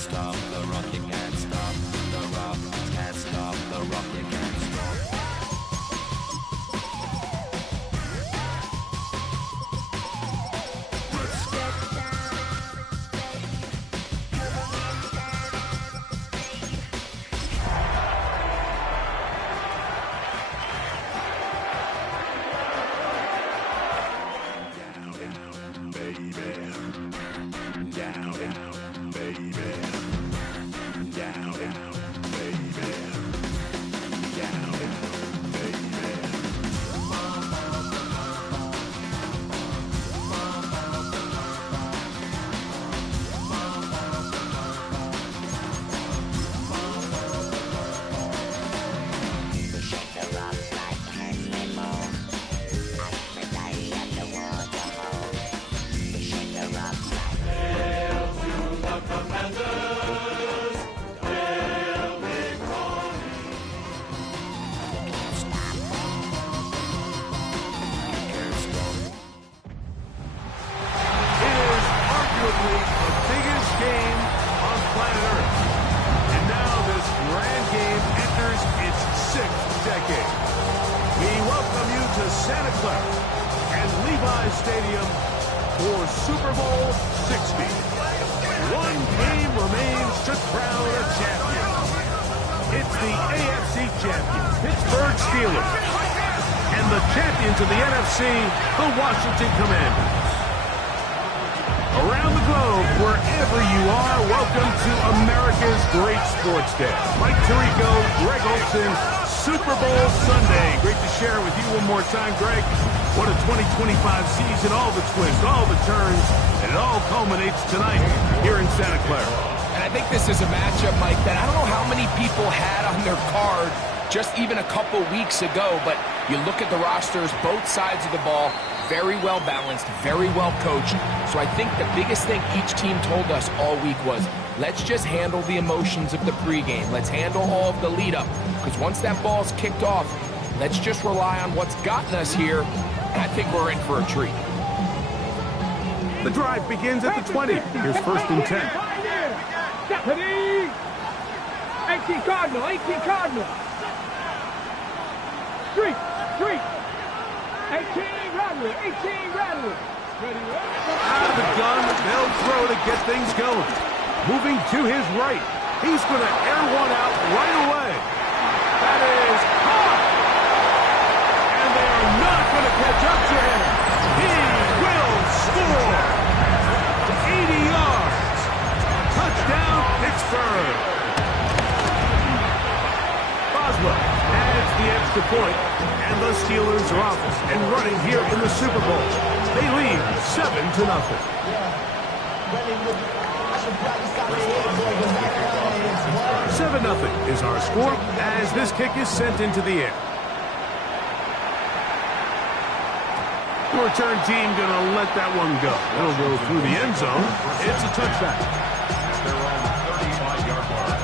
stop the rock, you can't stop the rock, can't stop the rock, you can't stop. Santa Clara and Levi's Stadium for Super Bowl 60. One game remains to crown a champion. It's the AFC champion, Pittsburgh Steelers, and the champions of the NFC, the Washington Commanders. Around the globe, wherever you are, welcome to America's great sports day. Mike Tirico, Greg Olson, Super Bowl Sunday. Great to share it with you one more time, Greg. What a 2025 season, all the twists, all the turns, and it all culminates tonight here in Santa Clara. And I think this is a matchup, Mike, that I don't know how many people had on their card just even a couple weeks ago, but you look at the rosters, both sides of the ball, very well balanced, very well coached. So I think the biggest thing each team told us all week was, let's just handle the emotions of the pregame. Let's handle all of the lead up. Because once that ball's kicked off, let's just rely on what's gotten us here. And I think we're in for a treat. The drive begins at the 20. Here's first and 10. 18 Cardinal, 18 Cardinal. Street. 18 Rattler, 18 Rattler. Out of the gun, they'll throw to get things going. Moving to his right. He's going to air one out right away. That is hot. And they are not going to catch up to him. He will score. 80 yards. Touchdown, Pittsburgh. Boswell adds the extra point, and the Steelers are off and running here in the Super Bowl. They lead 7-0. 7-0 is our score as this kick is sent into the air. The return team going to let that one go. It'll go through the end zone. It's a touchback. They're on the 35-yard line.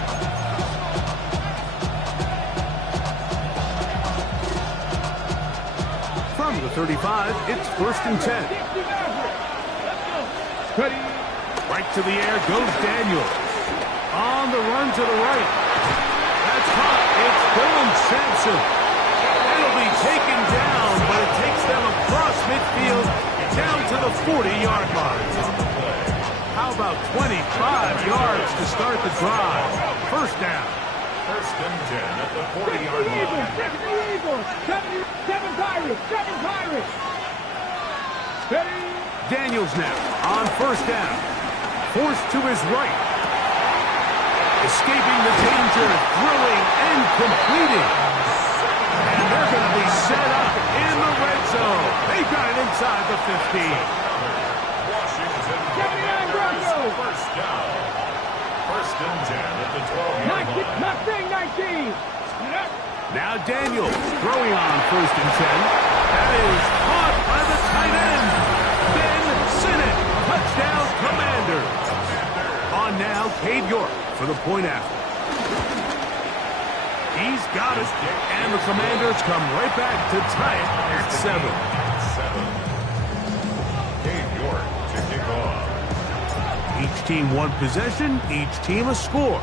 From the 35, it's first and 10. Right to the air goes Daniels. On the run to the right. That's hot. It's Dylan Sampson. It'll be taken down, but it takes them across midfield down to the 40-yard line. How about 25 yards to start the drive? First down. First and 10 at the 40-yard line. 7 Pirates. Daniels now on first down. Forced to his right. Escaping the danger, throwing and completing. And they're going to be set up in the red zone. They've got it inside the 15. Washington 79 Broncos. first down. First and 10 at the 12-yard line. Mustang 19. Now Daniels throwing on first and 10. That is caught by the tight end. Ben Sinnott. Touchdown, Commanders. On now, Cade York for the point after. He's got it. And the Commanders come right back to tie it at 7. 7. Cade York to kick off. Each team one possession, each team a score.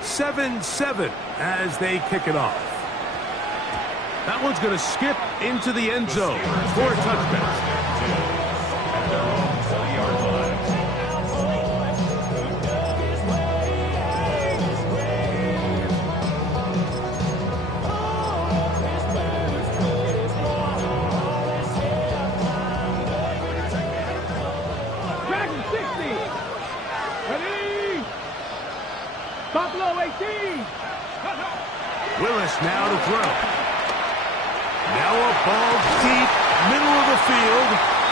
7-7 as they kick it off. That one's going to skip into the end zone for a touchdown. Buffalo 18. Willis now to throw. Now a ball deep, middle of the field,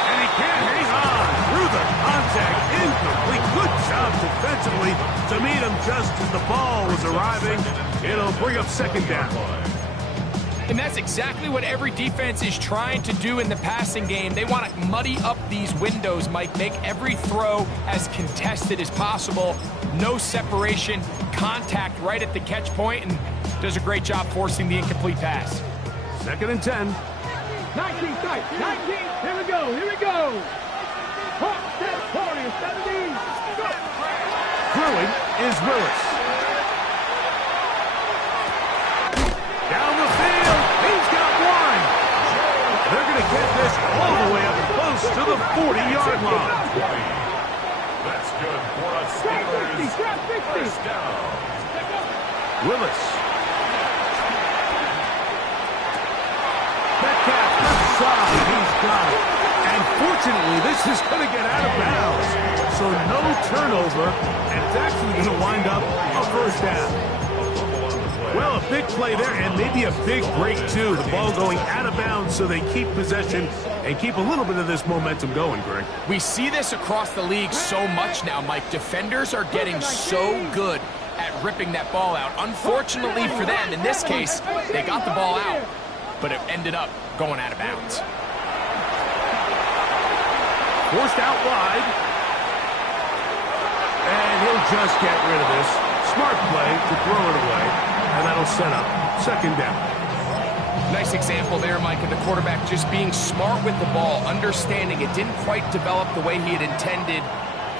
and he can't hang on through the contact. Incomplete. Good job defensively to meet him just as the ball was arriving. It'll bring up second down. And that's exactly what every defense is trying to do in the passing game. They want to muddy up these windows, Mike, make every throw as contested as possible. No separation, contact right at the catch point, and does a great job forcing the incomplete pass. 2nd and 10. 19 tight. 19. Here we go. Here we go. Hawk, set, corner, 70. Go. Throwing is Willis. Down the field. He's got one. They're going to get this all the way up close to the 40-yard line. That's good for a Steelers first down. Willis. Metcalf left side. He's got it. And fortunately, this is going to get out of bounds. So no turnover, and it's actually going to wind up a first down. Well, a big play there, and maybe a big break, too. The ball going out of bounds so they keep possession and keep a little bit of this momentum going, Greg. We see this across the league so much now, Mike. Defenders are getting so good at ripping that ball out. Unfortunately for them, in this case, they got the ball out, but it ended up going out of bounds. Forced out wide. And he'll just get rid of this. Smart play to throw it away. And that'll set up second down. Nice example there, Mike, of the quarterback just being smart with the ball, understanding it didn't quite develop the way he had intended.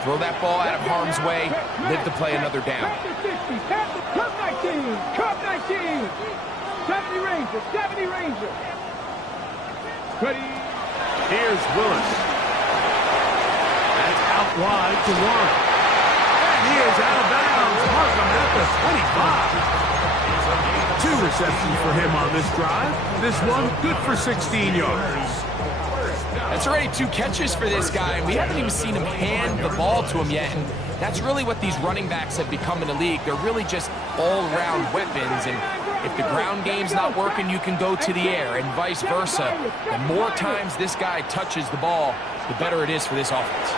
Throw that ball out of harm's way, live to play another down. Cup 19. Cup 19. 70 Ranger. 70 Ranger. Ready. Here's Willis. That's out wide to Warren. And he is out of bounds. Markham at the 25. 2 receptions for him on this drive. This one good for 16 yards. That's already 2 catches for this guy, and we haven't even seen him hand the ball to him yet. And that's really what these running backs have become in the league. They're really just all-round weapons, and if the ground game's not working, you can go to the air, and vice versa. The more times this guy touches the ball, the better it is for this offense.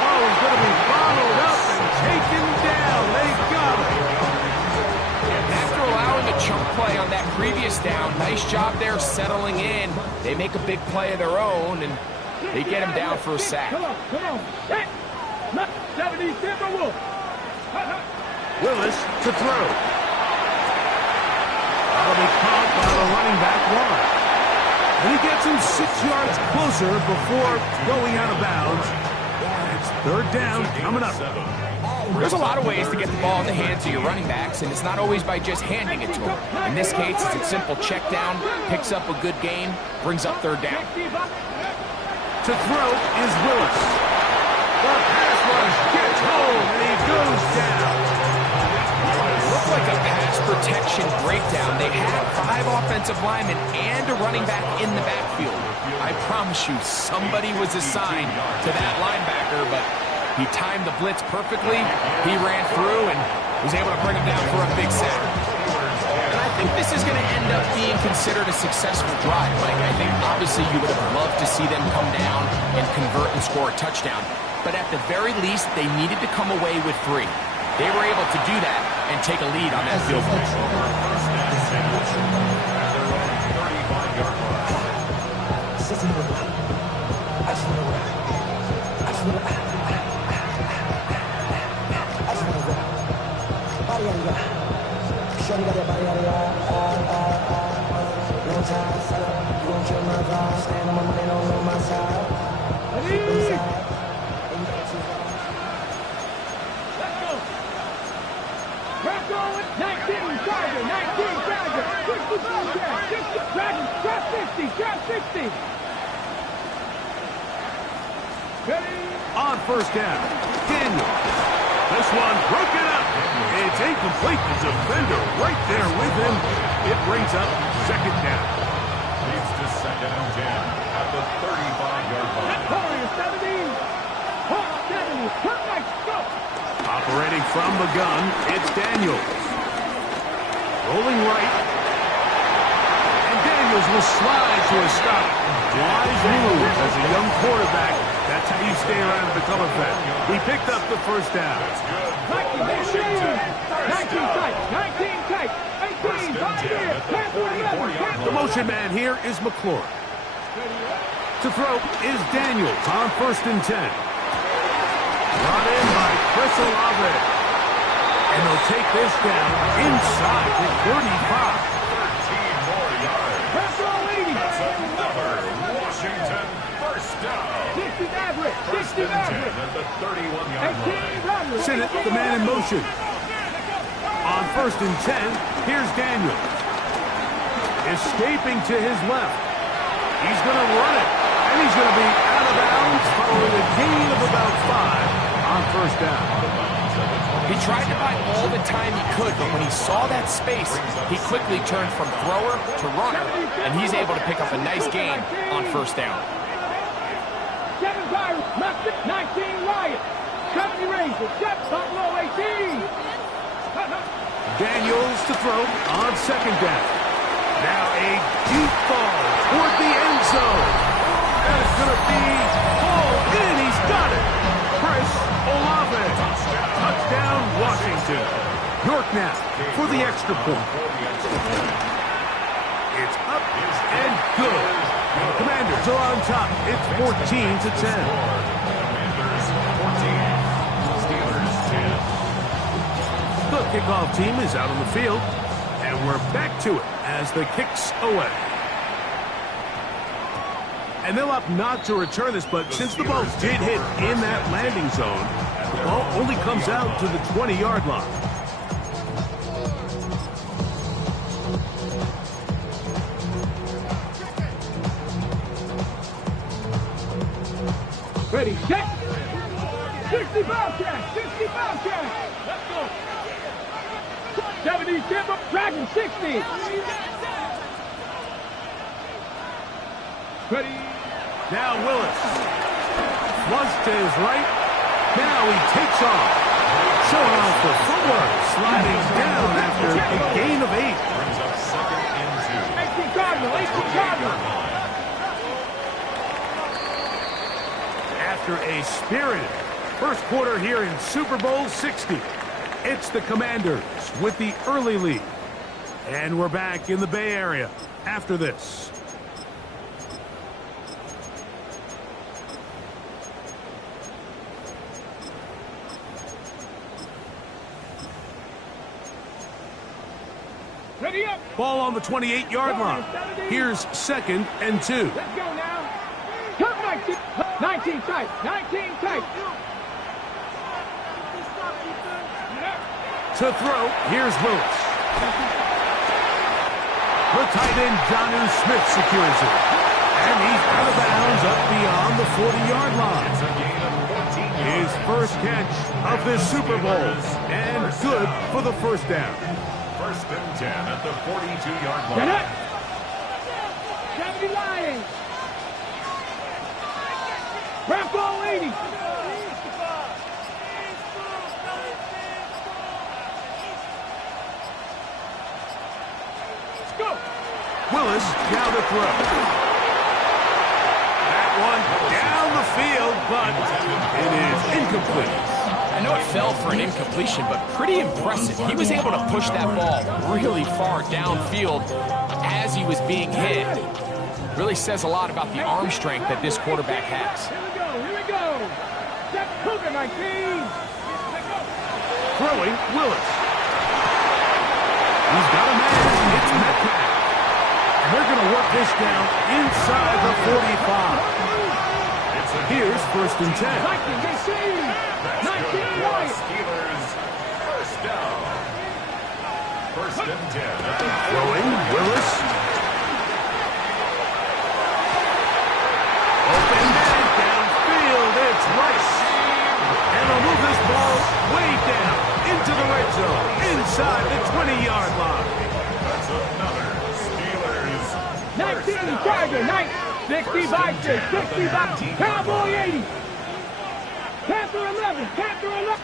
Oh, he's going to be followed up and taken down. They got him. After allowing a chunk play on that previous down, nice job there settling in. They make a big play of their own, and they get him down for a sack. Come on. 70 Timberwolves. Willis to throw. That'll be caught by the running back wide. And he gets him 6 yards closer before going out of bounds. It's third down coming up. There's a lot of ways to get the ball in the hands of your running backs, and it's not always by just handing it to them. In this case, it's a simple check down, picks up a good gain, brings up third down. To throw is Willis. The pass rush gets home, and he goes down. It looked like a pass protection breakdown. They had 5 offensive linemen and a running back in the backfield. I promise you, somebody was assigned to that linebacker, but he timed the blitz perfectly. He ran through and was able to bring him down for a big sack. And I think this is going to end up being considered a successful drive, Mike. I think obviously you would have loved to see them come down and convert and score a touchdown. But at the very least, they needed to come away with 3. They were able to do that and take a lead on that field goal. Bronco, 19, Charger, 19, Charger, 60 Bobcat, 60, Dragon, drop 60, drop 60. Ready? On first down, Daniels. This one broken up. It's incomplete. The defender right there with him. It brings up second down. Leads to 2nd and 10 at the 35-yard line. Warriors 70. Hawk 70. Turn right, go. Operating from the gun, it's Daniels. Rolling right. And Daniels will slide to a stop. Wise move as a young quarterback. That's how you stay around and become a vet. He picked up the first down. 19 tight, 19 tight, 18, 5 here, pass to 11, The motion man here is McClure. To throw is Daniels on first and 10. Brought in by Chris Olave. And they'll take this down inside the 35. 13 more yards. pass to 80, That's another Washington first down. 60 Maverick, 60 Maverick, At the 31-yard line. 18 Roderick, Sinnott, the man in motion. On first and 10, here's Daniels. Escaping to his left. He's going to run it. And he's going to be out of bounds following a gain of about 5 on first down. He tried to buy all the time he could, but when he saw that space, he quickly turned from thrower to runner, and he's able to pick up a nice gain on first down. 7 Pirates, 19 Riot, 70 Rangers, 7 Buffalo 18. Daniels to throw on second down. Now a deep ball toward the end zone. And it's going to be hauled in. He's got it. Chris Olave. Touchdown, Washington. York now for the extra point. It's up and good. Commanders are on top. It's 14 to 10. Commanders 14, Steelers 10. The kickoff team is out on the field, and we're back to it as the kick's away. And they'll opt not to return this, but since the ball did hit in that landing zone, the ball only comes out to the 20-yard line. Ready, set. 60 Bobcat, 60 Bobcat. Let's go. 70 Timber, Dragon 60. Ready. Now Willis. Flush to his right. Now he takes off. Showing off the footwork. Sliding down after a gain of 8. Brings up 2nd and 2. 18 Cardinal, 18 Cardinal. After a spirited first quarter here in Super Bowl 60, it's the Commanders with the early lead. And we're back in the Bay Area after this. Ready up. Ball on the 28-yard line. Here's 2nd and 2. Let's go now. Turn 19, 19 tight, 19 tight. To throw, here's Willis. The tight end, Jonnu Smith, secures it. And he's out of bounds up beyond the 40-yard line. It's a gain of 14 yards. His first catch of this Super Bowl. And good for the first down. 1st and 10 at the 42-yard Get line. up. 70 Lions. Bronco 80. Let's go. Willis now to throw. That one down the field, but it is incomplete. I know it fell for an incompletion, but pretty impressive. He was able to push that ball really far downfield as he was being hit. Really says a lot about the arm strength that this quarterback has. Here we go. Here we go. Step Cougar 19. Throwing, Willis. He's got a man. It's Metcalf. And they're going to work this down inside the 45. Here's 1st and 10. 19, they see. 19 Lions. Steelers first down. and 10. Throwing, Willis. Open man downfield, it's Rice. And they'll move this ball way down into the red zone, inside the 20-yard line. That's another Steelers. 19, Tiger, 60 by 6, 60 by Cowboy 80. Panther 11, Panther 11.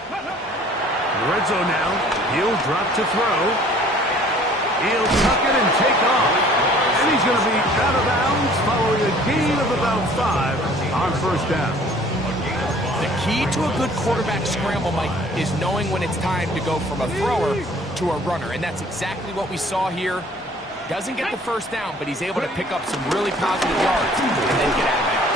Red zone now. He'll drop to throw. He'll tuck it and take off. And he's going to be out of bounds following a gain of about 5 on first down. The key to a good quarterback scramble, Mike, is knowing when it's time to go from a thrower to a runner. And that's exactly what we saw here. Doesn't get the first down, but he's able to pick up some really positive yards and then get out of bounds.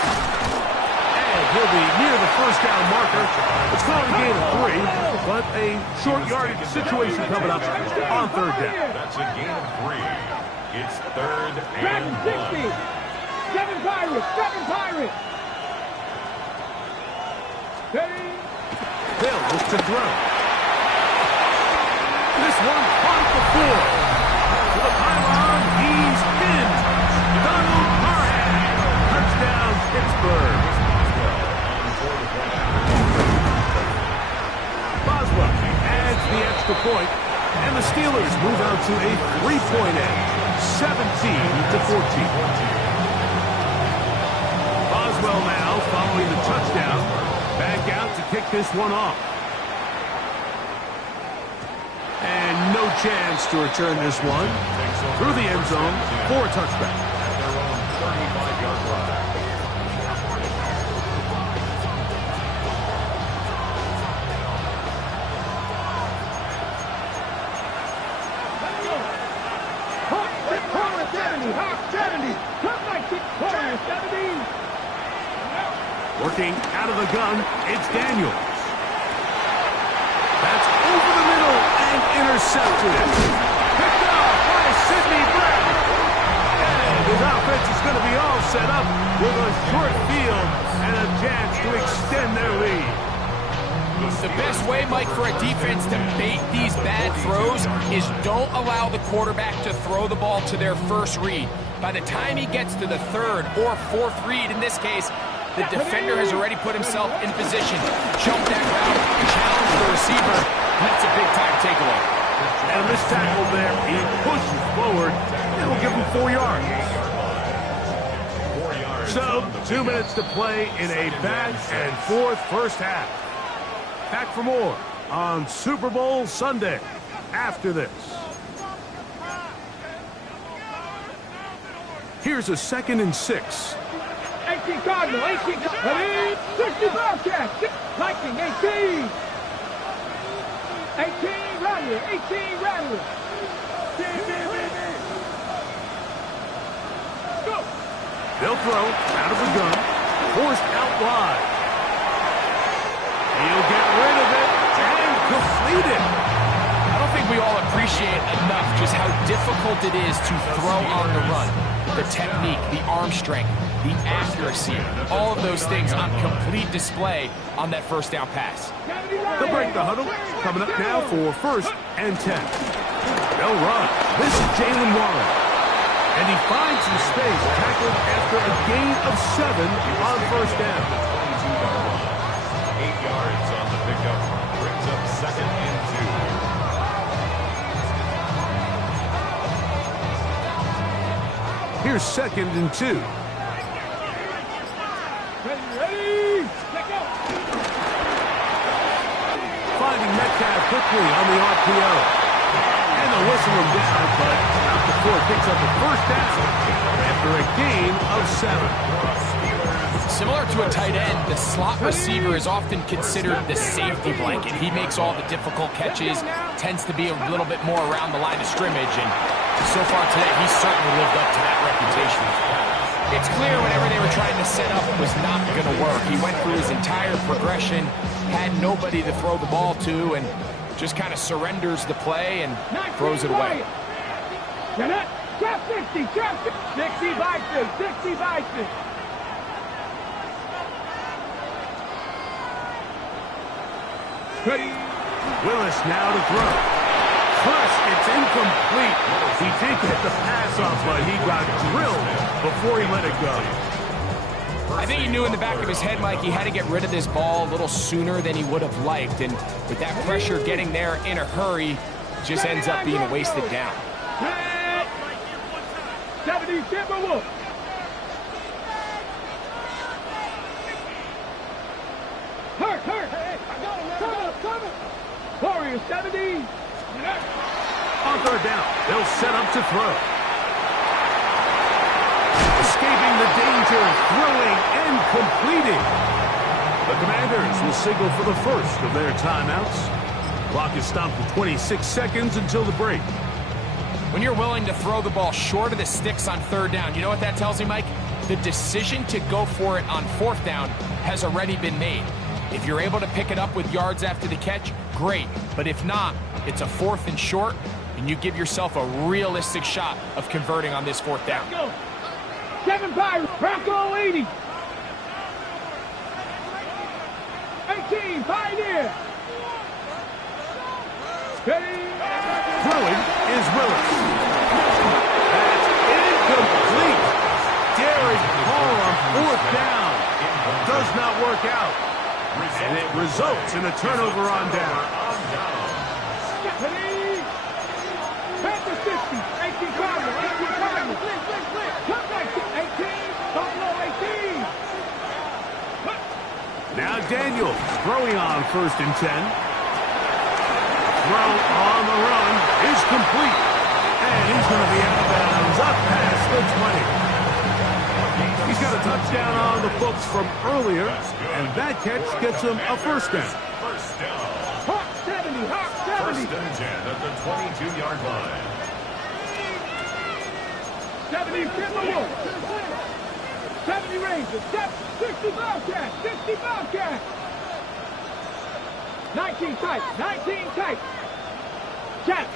And he'll be near the first down marker. It's called a gain of 3, but a short yardage situation coming up on third down. That's a gain of 3. It's third Dragon and 60. 7 Pirates, 7 Pirates. Ready? Bill looks to throw. This one on the floor. To the pylon, he's in. Donald Parham. Touchdown, Pittsburgh. Boswell adds the extra point, and the Steelers move out to a 3-point edge, 17-14. Boswell now following the touchdown. Back out to kick this one off. And no chance to return this one through the end zone for a touchback. at their own 35-yard line. Corner 70, Hawk 70. Come like corner 70. Working out of the gun, it's Daniels. That's over the middle and intercepted. Picked off by Sidney Brown. And his offense is going to be all set up with a short field and a chance to extend their lead. The best way, Mike, for a defense to bait these bad throws is don't allow the quarterback to throw the ball to their first read. By the time he gets to the third or fourth read, in this case, the defender has already put himself in position, jumped that route, challenged the receiver, and that's a big-time takeaway. And a missed tackle there. He pushes forward, and will give him 4 yards. 4 yards. So, 2 minutes to play in a back-and-forth first half. Back for more on Super Bowl Sunday after this. Here's a 2nd and 6. 18 Cardinal, 18 Cardinal. 60 Bobcats. Viking, 18. 18 Rattler, 18 Rattler. Go. They'll throw out of the gun. Forced out wide. He'll get rid of it and complete it. I don't think we all appreciate enough just how difficult it is to throw on the run. The technique, the arm strength, the accuracy, all of those things on complete display on that first down pass. They'll break the huddle. Coming up now for 1st and 10. They'll run. This is Jalen Warren. And he finds some space, tackled after a gain of 7 on first down. 8 yards on the pickup. Brings up 2nd and 2. Here's 2nd and 2. Ready? Let go. Finding Metcalf quickly on the RPO. And the whistle him down, but out before it picks up the first down after a gain of 7. Similar to a tight end, the slot receiver is often considered the safety blanket. He makes all the difficult catches, tends to be a little bit more around the line of scrimmage, and so far today, he's certainly lived up to that reputation. It's clear whenever they were trying to set up, it was not going to work. He went through his entire progression, had nobody to throw the ball to, and just kind of surrenders the play and throws it away. Trap 60, trap 60 by 6, 60 by 6. Ready? Willis now to throw. press. It's incomplete. He did get the pass off, but he got drilled before he let it go. I think he knew in the back of his head, Mike, he had to get rid of this ball a little sooner than he would have liked. And with that pressure getting there in a hurry, just ends up being a wasted down. 70 Timberwolves. Hurt. Come. Warriors 70. On third down, they'll set up to throw. Escaping the danger, throwing and completing. The Commanders will signal for the first of their timeouts. Clock is stopped for 26 seconds until the break. When you're willing to throw the ball short of the sticks on third down, you know what that tells me, Mike? The decision to go for it on fourth down has already been made. If you're able to pick it up with yards after the catch, great. But if not, it's a 4th and short, and you give yourself a realistic shot of converting on this fourth down. Go. 7 Pirates. Bronco 80. 18 Pioneer. Ready. Throwing is Willis. That's incomplete. Derek Hall on fourth down. Does not work out. And it results in a turnover on down. Ready. Panther 60. 18 Cardinals. 18 Cardinals. Come back to 18. Buffalo 18. Now Daniels throwing on 1st and 10. Throw on the run is complete. And he's going to be out of bounds up past the 20. He's got a touchdown on the books from earlier, and that catch gets him a first down. Hawk 70. Hawk 70. 1st and 10 at the 22-yard line. 70 Timberwolves. 70 Rangers. 60 Bobcats. 60 Bobcats. 19 tight. 19 tight. Check.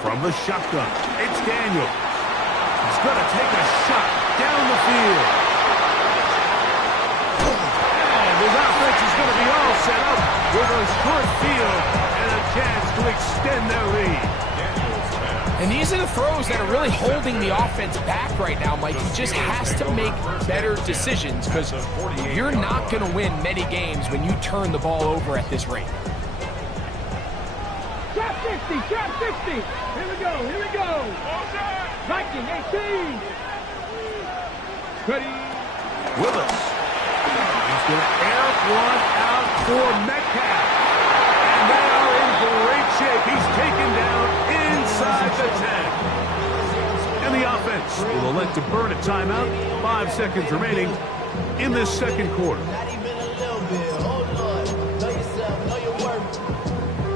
From the shotgun, it's Daniel. He's going to take a shot down the field. And his offense is going to be all set up with a short field and a chance to extend their lead. And these are the throws that are really holding the offense back right now, Mike. He just has to make better decisions because you're not going to win many games when you turn the ball over at this rate. Trap 60. Here we go. Viking 18. Ready. Willis. He's going to air one out for Metcalf. And they are in great shape. He's taken down inside the 10. And the offense will elect to burn a timeout. 5 seconds remaining in this second quarter. Not even a little bit. Oh, Lord. Know yourself. Know your worth.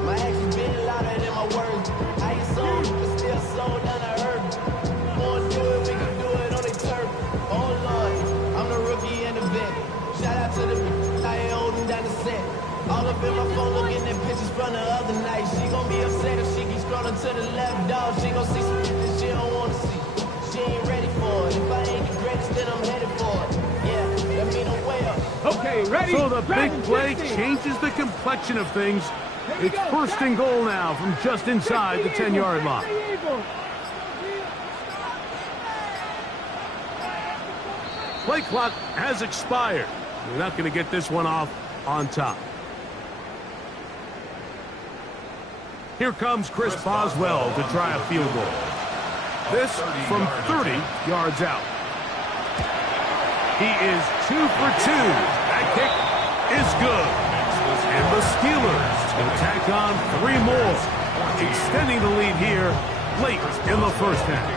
My actions been louder than my words. I ain't sold, but still sold down the earth. Wanna do it, we can do it on the turf. Oh, Lord. I'm the rookie and the vet. Shout out to the I ain't holding down the set. All up in my phone looking at pictures from the other night. She gon' be upset if she keeps scrolling to the left, dog. She gon' see some shit that she don't wanna see. She ain't ready for it. If I ain't the greatest, then I'm headed for it. Yeah, that mean I'm way up. Okay, ready. So the big Dragon play 50. changes the complexion of things. It's 1st and goal now from just inside the 10-yard line. Play clock has expired. We're not going to get this one off on top. Here comes Chris Boswell to try a field goal. This from 30 yards out. He is 2 for 2. That kick is good. And the Steelers will tack on 3 more, extending the lead here late in the first half.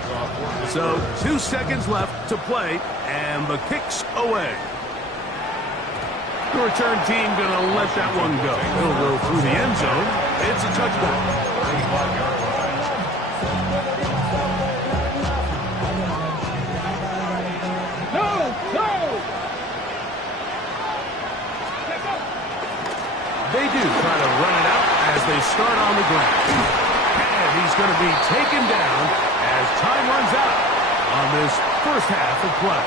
So 2 seconds left to play, and the kick's away. The return team going to let that one go. It'll go through the end zone. It's a touchdown. They do try to run it out as they start on the ground. And he's going to be taken down as time runs out on this first half of play.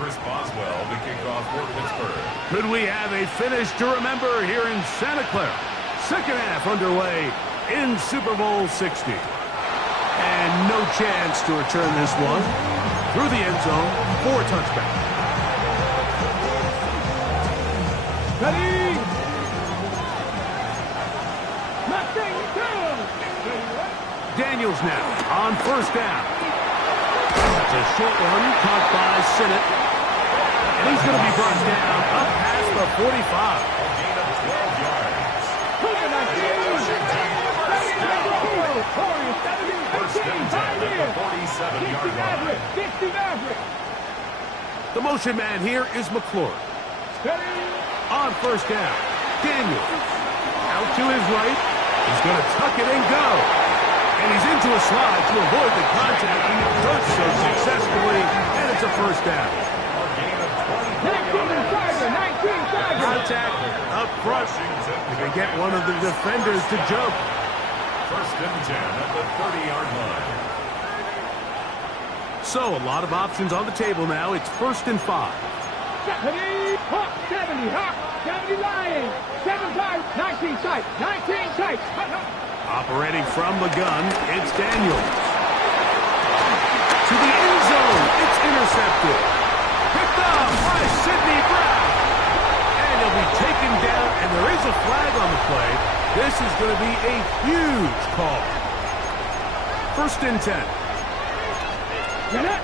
Chris Boswell to kick off for Pittsburgh. Could we have a finish to remember here in Santa Clara? Second half underway in Super Bowl 60. And no chance to return this one through the end zone for a touchback. Ready? Mustang return. Daniels now on first down. That's a short one caught by Sinnott. And he's going to be brought down up past the 45. Gain of 12 yards. First and 10 at the 47-yard line. 60 Maverick. The motion man here is McClure. On first down, Daniels. Out to his right. He's going to tuck it and go. And he's into a slide to avoid the contact. He does so successfully, and it's a first down. A gain of 19 Tiger. Contact up front. He can get one of the defenders to jump. First and 10 at the 30-yard line. So a lot of options on the table now. It's first and 5. 70, Hawk, 70, Hawk, 70 Lions, 7 tight, 19 tight, 19 tight. Operating from the gun, it's Daniels. To the end zone, it's intercepted. Picked up by Sidney Brown. And he'll be taken down, and there is a flag on the play. This is going to be a huge call. First and 10. Get it.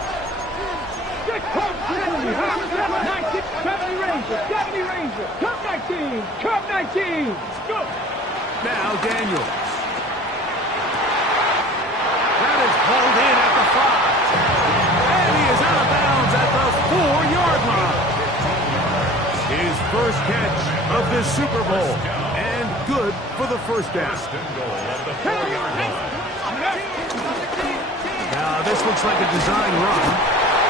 70 Ranger, 70 Ranger, Cup 19, Cup 19. Go. Now Daniels. That is pulled in at the 5. And he is out of bounds at the 4-yard line. His first catch of this Super Bowl. And good for the first down. First and goal at the 4-yard line. Now this looks like a design run.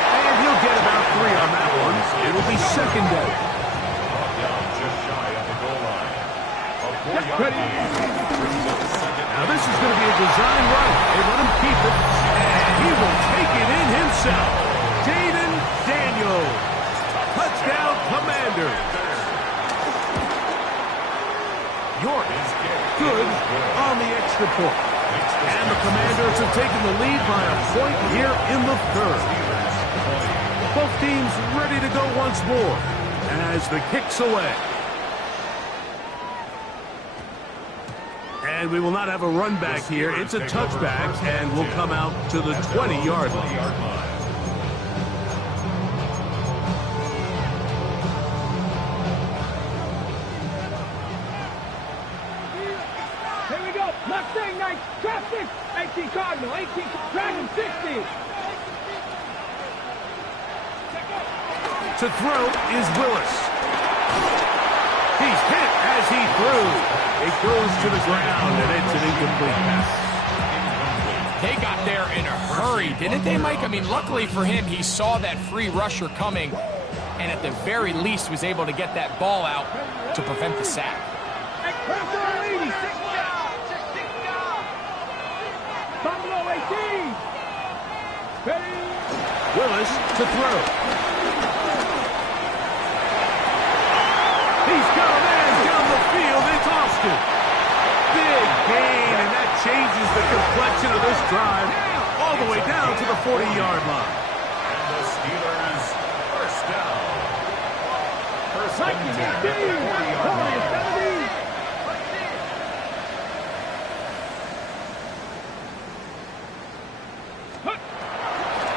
And he'll get about 3 on that one. It'll be second down. Brought down just shy of the goal line. A 4-yard gain brings up second. Now this is going to be a design run. They let him keep it. And he will take it in himself. Jaden Daniels. Touchdown Commanders. York is good on the extra point. And the Commanders have taken the lead by a point here in the third. Both teams ready to go once more as the kick's away. And we will not have a run back here. It's a touchback, and we'll come out to the 20-yard line. Here we go. Mustang Knights, traffic. 18 Cardinal, 18 Dragon 60. To throw is Willis. He's hit as he threw. It goes to the ground, and it's an incomplete pass. They got there in a hurry, didn't they, Mike? I mean, luckily for him, he saw that free rusher coming, and at the very least was able to get that ball out to prevent the sack. Buffalo 18. Ready? Willis to throw. He's got a man down the field. It's Austin. Big gain, and that changes the complexion of this drive all the way down to the 40-yard line. And the Steelers first down. First and 10 at the 40-yard line.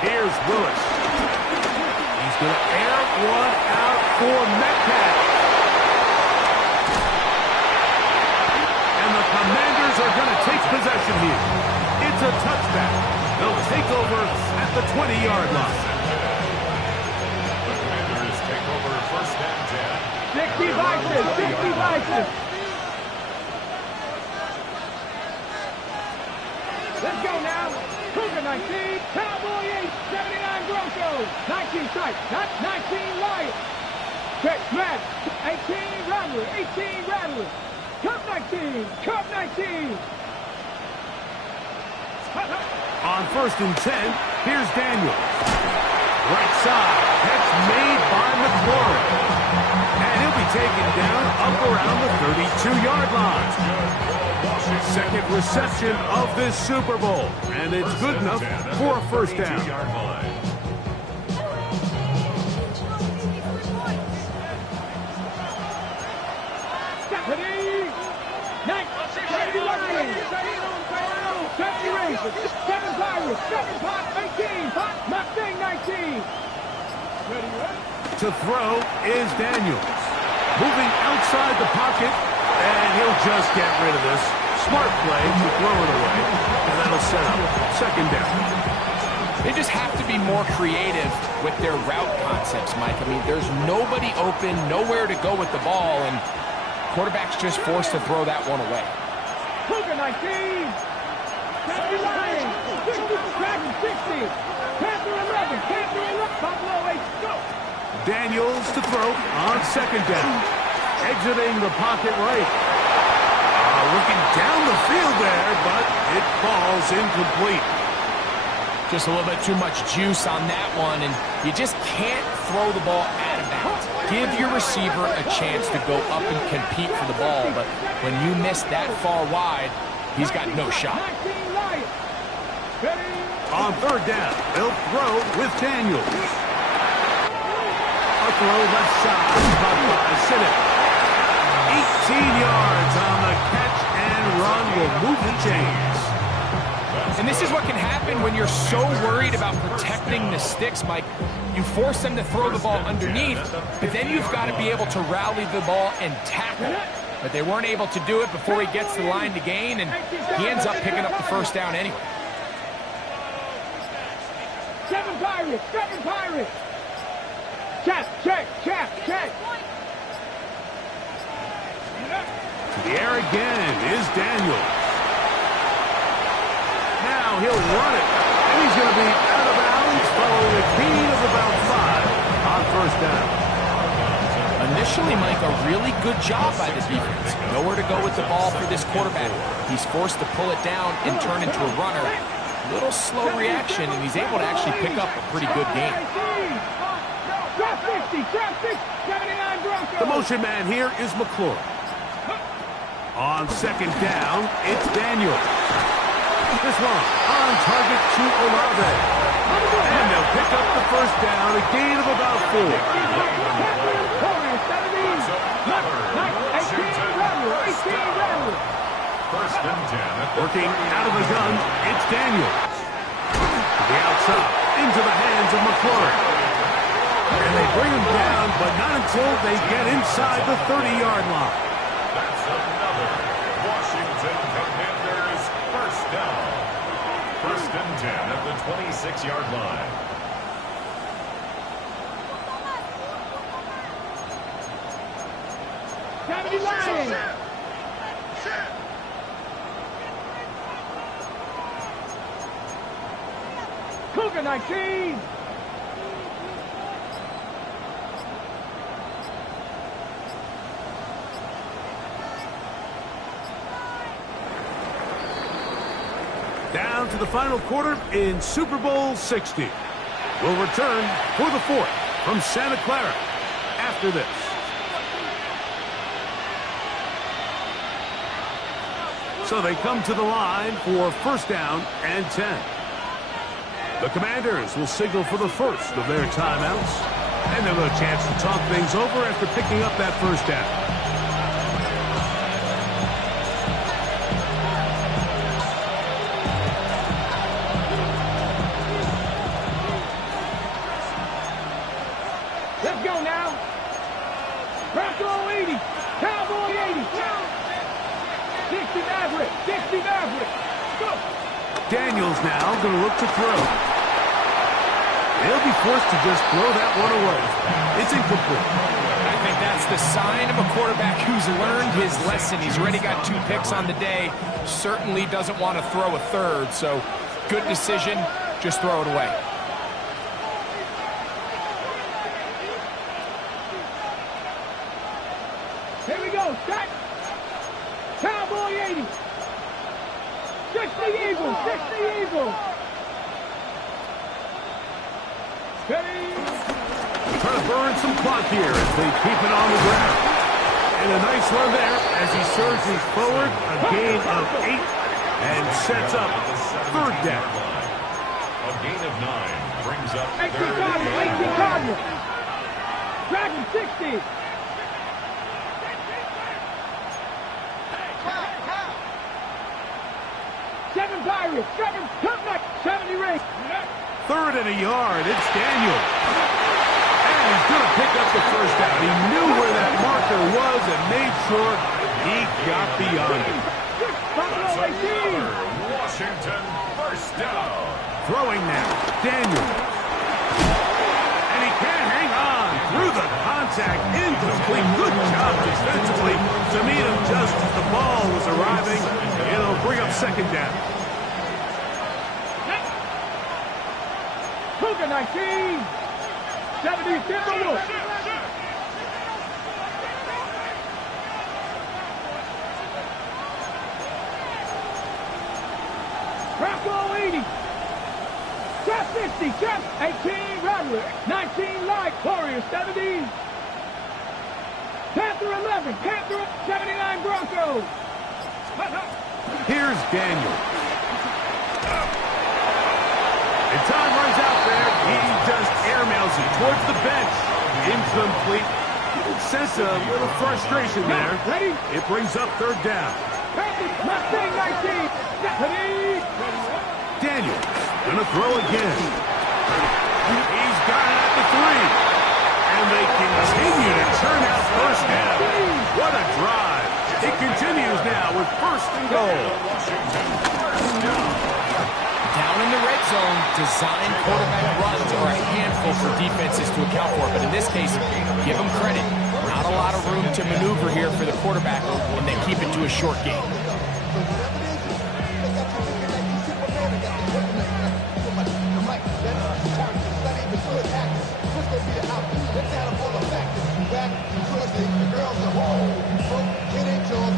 Here's Willis. He's going to air one out for Metcalf. And the Commanders are going to take possession here. It's a touchback. They'll take over at the 20-yard line. The Commanders take over first and 10. 60 Vikings, 60 Vikings. Let's go now. Cougar 19, Cowboy 8, 79 Broncos, 19 Strike, 19 Lions. Check, Matt, 18 Rattler, 18 Rattler. Cup 19, Cup 19. On first and 10, here's Daniels. Right side. Catch made by McLaurin. And he'll be taken down up around the 32-yard line. Second reception of this Super Bowl. And it's good enough for a first down. Seven Pirates, 7 Pot, 18, Pot, Mustang 19. To throw is Daniels. Moving outside the pocket, and he'll just get rid of this. Smart play to throw it away, and that'll set up second down. They just have to be more creative with their route concepts, Mike. I mean, there's nobody open, nowhere to go with the ball, and quarterback's just forced to throw that one away. Cougar 19. Panther 9, 60, Dragon 60, Panther 11, Panther 11, Buffalo 8, go! Daniels to throw on second down. Exiting the pocket right. Looking down the field there, but it falls incomplete. Just a little bit too much juice on that one, and you just can't throw the ball out of bounds. Give your receiver a chance to go up and compete for the ball, but when you miss that far wide, he's got no shot. On third down, they'll throw with Daniels. A throw left side, caught by Siddick. 18 yards on the catch and run will move the chains. And this is what can happen when you're so worried about protecting the sticks, Mike. You force them to throw the ball underneath, but then you've got to be able to rally the ball and tackle. But they weren't able to do it before he gets the line to gain, and he ends up picking up the first down anyway. 7 Pirates, 7 Pirates. Check. To the air again is Daniels. Now he'll run it, and he's going to be out of bounds following a gain of about 5 on first down. Initially, Mike, a really good job by the defense. Nowhere to go with the ball for this quarterback. He's forced to pull it down and turn into a runner. Little slow reaction, and he's able to actually pick up a pretty good game. The motion man here is McLaurin. On second down, it's Daniels. This one on target to Olave. And they'll pick up the first down, a gain of about 4. First and 10. Working out of the gun, it's Daniels. To the outside, into the hands of McLaurin. And they bring him down, but not until they get inside the 30-yard line. That's another Washington Commanders first down. First and 10 at the 26-yard line. Cougar 19. Down to the final quarter in Super Bowl 60. We'll return for the fourth from Santa Clara after this. So they come to the line for first down and 10. The Commanders will signal for the first of their timeouts. And they'll have a chance to talk things over after picking up that first down. Let's go now. Bronco 80. Cowboy 80. 60 Maverick. 60 Maverick. Go. Daniels now going to look to throw. They'll be forced to just throw that one away. It's incomplete. I think that's the sign of a quarterback who's learned his lesson. He's already got 2 picks on the day. Certainly doesn't want to throw a third, so good decision. Just throw it away. Here we go. Set. Cowboy 80. 60 Eagles. 60 Eagles. Ready? Trying to burn some clock here as they keep it on the ground. And a nice run there as he surges forward, a gain of 8, and sets up third down. A gain of 9 brings up 18 third Cardinals, and 18 Cardinals. Dragon 60. Seven Pirates, 7 Cutback, 70 Rings. Third and a yard. It's Daniel. And he's going to pick up the first down. He knew where that marker was and made sure he got beyond it. Buffalo 18. Washington first down. Throwing now. Daniel. And he can't hang on. Through the contact. Incomplete. Good job defensively to meet him just as the ball was arriving. It'll bring up second down. Cougar 19. 70 Timberwolves. Bronco 80. Trap 50. Trap 18 Rattler. 19 Light. Warriors 70. Panther 11. Panther 79 Broncos. Here's Daniel. And time runs out there. He just airmails it towards the bench. Incomplete. Sense a little frustration there. Ready? It brings up third down. Panthers Mustang 19. Ready? Daniel gonna throw again. He's got it at the 3. And they continue to turn out first down. What a drive. It continues now with first and goal. Down in the red zone, design quarterback runs are a handful for defenses to account for. But in this case, give them credit. Not a lot of room to maneuver here for the quarterback, and they keep it to a short game.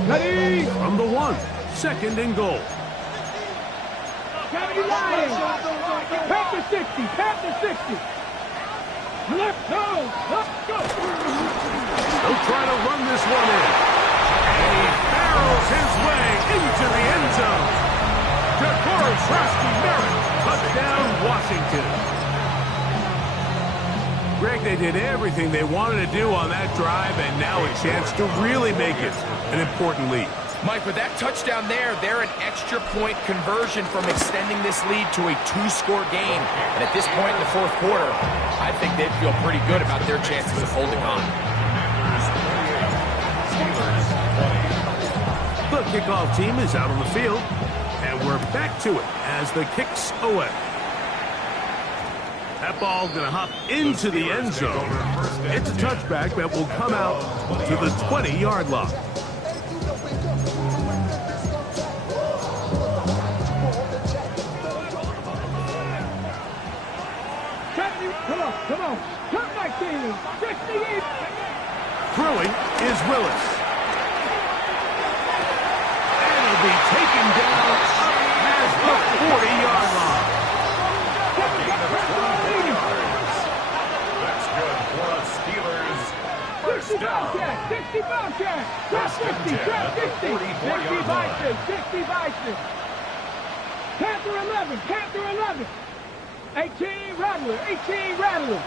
Ready? From the 1, second and goal. 70 Lions. Panther 60. Panther 60. Left zone. Let's go. They'll try to run this one in. And he barrels his way into the end zone. DeForest Merritt, touchdown Washington. Greg, they did everything they wanted to do on that drive, and now a chance to really make it an important lead. Mike, with that touchdown there, they're an extra point conversion from extending this lead to a 2-score game. And at this point in the fourth quarter, I think they'd feel pretty good about their chances of holding on. The kickoff team is out on the field, and we're back to it as the kick's away. That ball going to hop into the end zone. It's a touchback that will come out to the 20-yard line. Come on. Cut back team. 68. Throwing is Willis. And he'll be taken down up past the 40-yard line. That's good for the Steelers. First down. 60 Bobcat. Trap 50. Trap 50. 60 Bison. 60 Bison. Panther 11. Panther 11. 18 Rattler. 18 Rattler.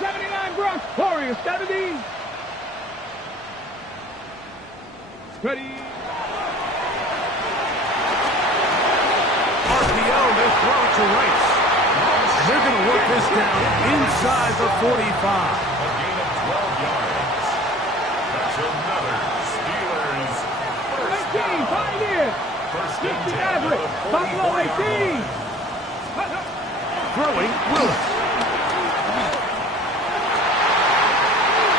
79 Broncos. Warriors 70. Ready. RPO, they throw it to Rice. They're going to work this down inside the 45. A gain of 12 yards. That's another Steelers first 18 down. Pioneer. First and 60 10 Maverick. at the Buffalo 44-yard 18. Throwing Willis.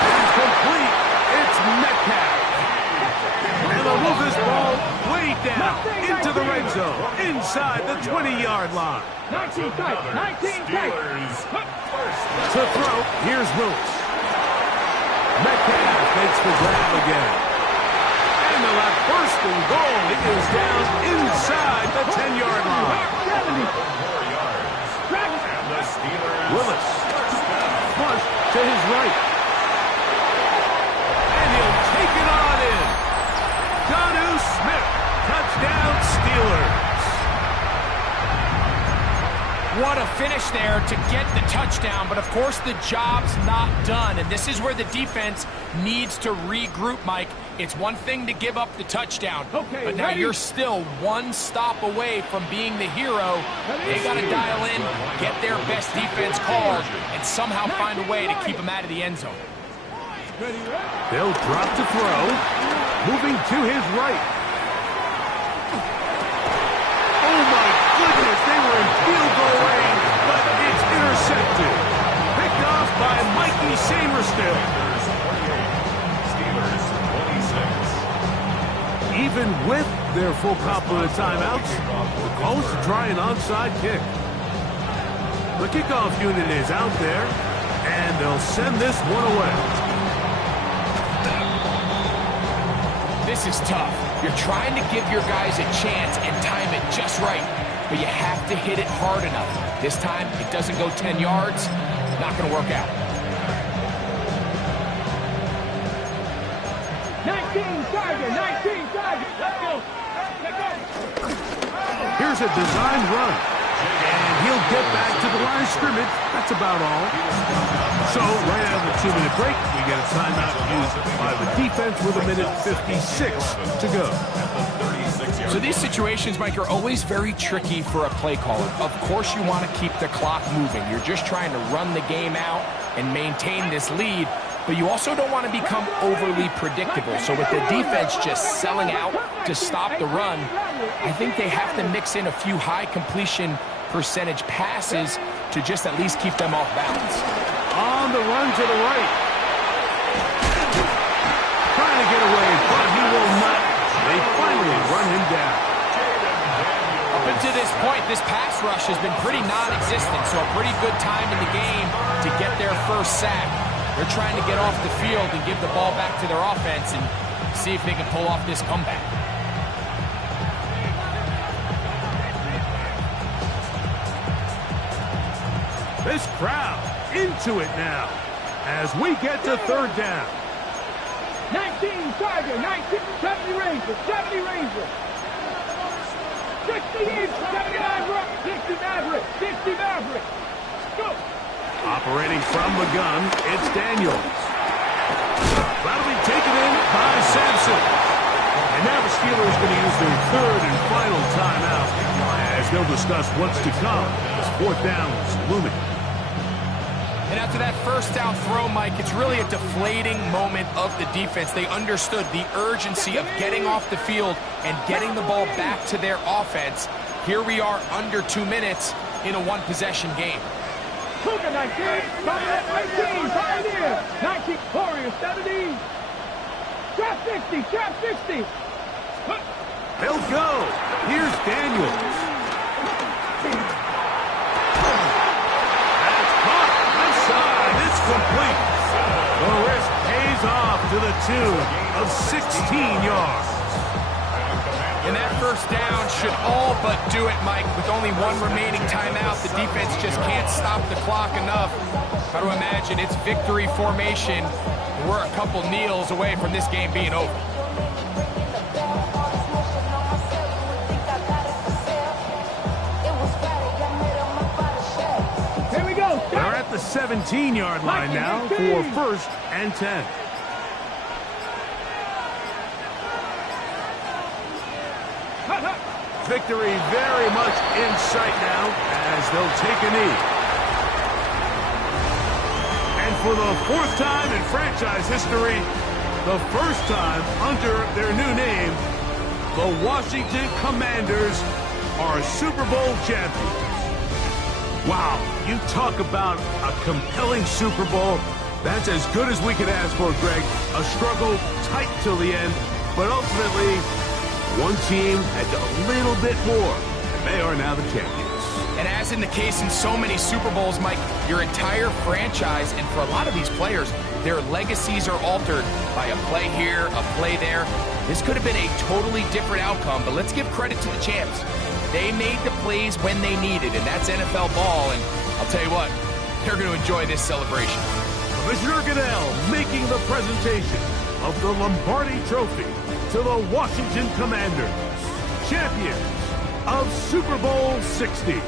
Incomplete. It's Metcalf. And they'll move this ball way down into the red zone, inside the 20-yard line. 19 tight. 19 tight. Steelers first down. To throw, here's Willis. Metcalf makes the grab again. And they'll have first and goal. It is down inside the 10-yard line. 70. 4 yards. Dragon. And the Steelers to his right. And he'll take it on in. Jonnu Smith, touchdown Steelers. What a finish there to get the touchdown, but of course the job's not done, and this is where the defense needs to regroup, Mike. It's one thing to give up the touchdown, but now you're still one stop away from being the hero. They got to dial in, get their best defense called, and somehow find a way to keep them out of the end zone. They'll drop to throw, moving to his right. Oh my goodness, they were in field goal range, but it's intercepted. Picked off by Mikey Sainristil. Steelers 26. Even with their full complement of timeouts, the call is to try an onside kick. The kickoff unit is out there, and they'll send this one away. This is tough. You're trying to give your guys a chance and time it just right, but you have to hit it hard enough. This time, it doesn't go 10 yards, not going to work out. 19 target, 19 target. Let's go. Let's go. Here's a design run, and he'll get back to the line of scrimmage. That's about all. So, right out of the 2-minute break, we get a timeout used by the defense with 1:56 to go. So these situations, Mike, are always very tricky for a play caller. Of course you want to keep the clock moving. You're just trying to run the game out and maintain this lead, but you also don't want to become overly predictable. So with the defense just selling out to stop the run, I think they have to mix in a few high completion percentage passes to just at least keep them off balance. On the run to the right. Trying to get away, but he will not. They finally run him down. Up until this point, this pass rush has been pretty non-existent, so a pretty good time in the game to get their first sack. They're trying to get off the field and give the ball back to their offense and see if they can pull off this comeback. This crowd into it now as we get to third down. 19 target, 19, 70 Rangers, 70 Rangers. 68, 79 Rock, 60 Maverick, 60 Maverick. Go. Operating from the gun, it's Daniels. That'll be taken in by Sampson. And now the Steelers going to use their third and final timeout as they'll discuss what's to come as fourth down is looming. And after that first down throw, Mike, it's really a deflating moment of the defense. They understood the urgency of getting off the field and getting the ball back to their offense. Here we are under 2 minutes in a one-possession game. Cougar 19, Pioneer 19, Warriors 70. Trap 60, trap 60. They'll go. Here's Daniels. It's complete. The risk pays off to the tune of 16 yards. And that first down should all but do it, Mike. With only one remaining timeout, the defense just can't stop the clock enough. Got to imagine it's victory formation. We're a couple kneels away from this game being over. They're at the 17-yard line now for first and 10. Victory very much in sight now as they'll take a knee. And for the fourth time in franchise history, the first time under their new name, the Washington Commanders are Super Bowl champions. Wow, you talk about a compelling Super Bowl. That's as good as we could ask for, Greg. A struggle tight till the end, but ultimately, one team had a little bit more, and they are now the champions. And as in the case in so many Super Bowls, Mike, your entire franchise, and for a lot of these players, their legacies are altered by a play here, a play there. This could have been a totally different outcome, but let's give credit to the champs. They made the plays when they needed, and that's NFL ball, and I'll tell you what, they're going to enjoy this celebration. Commissioner Goodell making the presentation of the Lombardi Trophy to the Washington Commanders, champions of Super Bowl 60.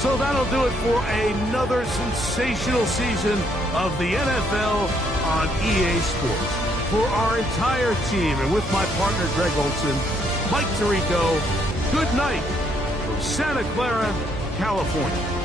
So that'll do it for another sensational season of the NFL on EA Sports. For our entire team and with my partner Greg Olson, Mike Tirico, good night from Santa Clara, California.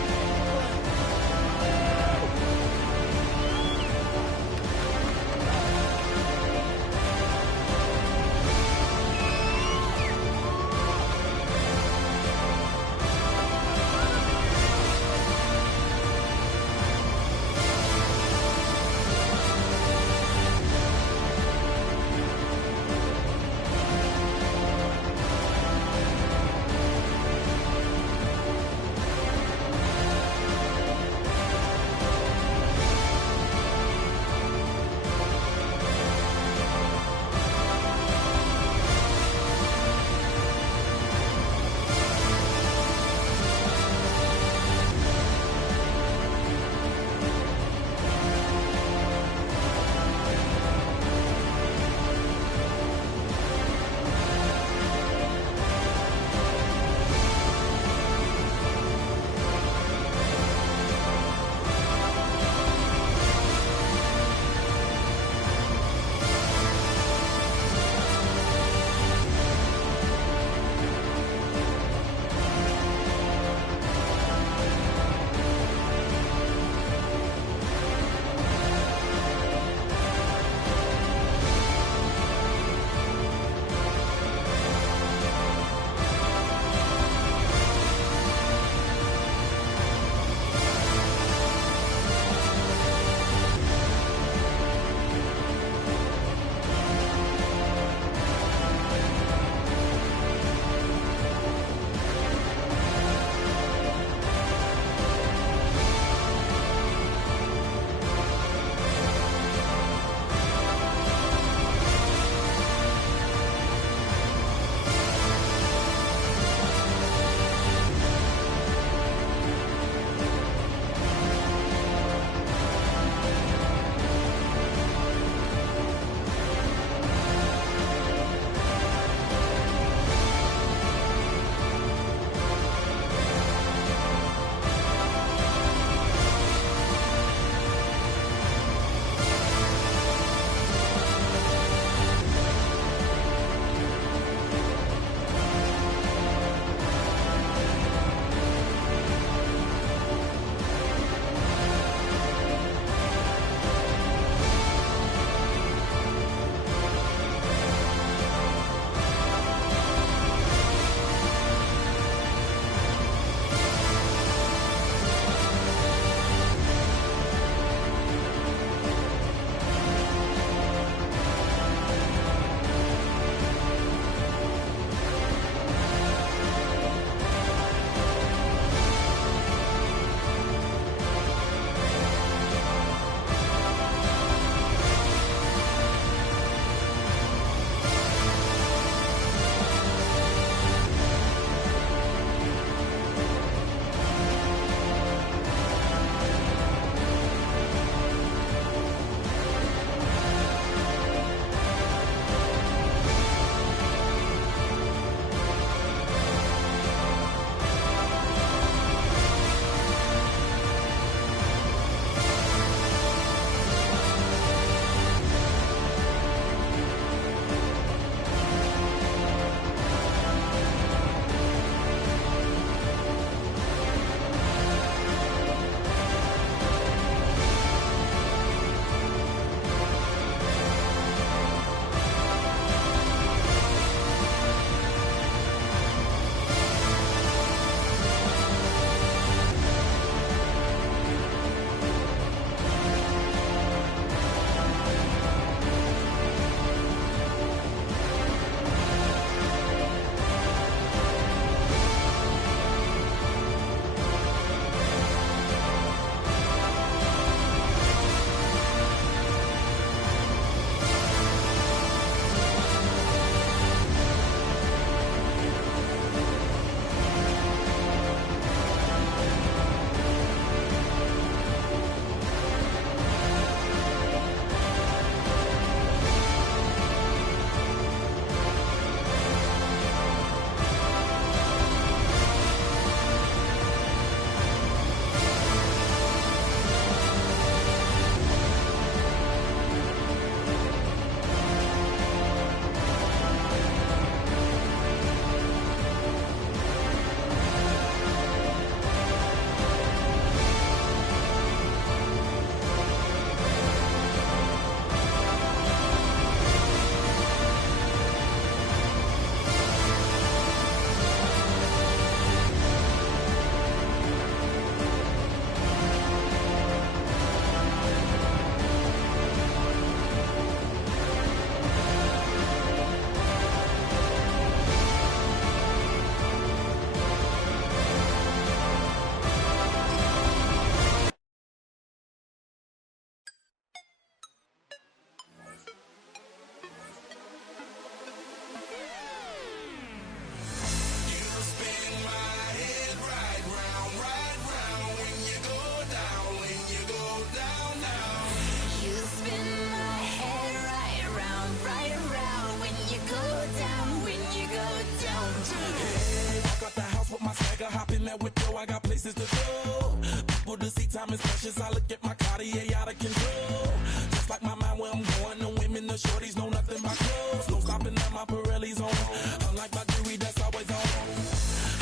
time is precious. I look at my Cartier out of control. Just like my mind where I'm going. The women, the shorties know nothing but clothes. No stopping at my Pirelli's on. Unlike my jewelry that's always on.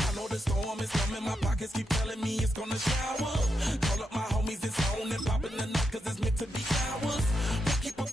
I know the storm is coming. My pockets keep telling me it's gonna shower. Call up my homies, it's on and popping the night 'cause it's meant to be ours. We keep a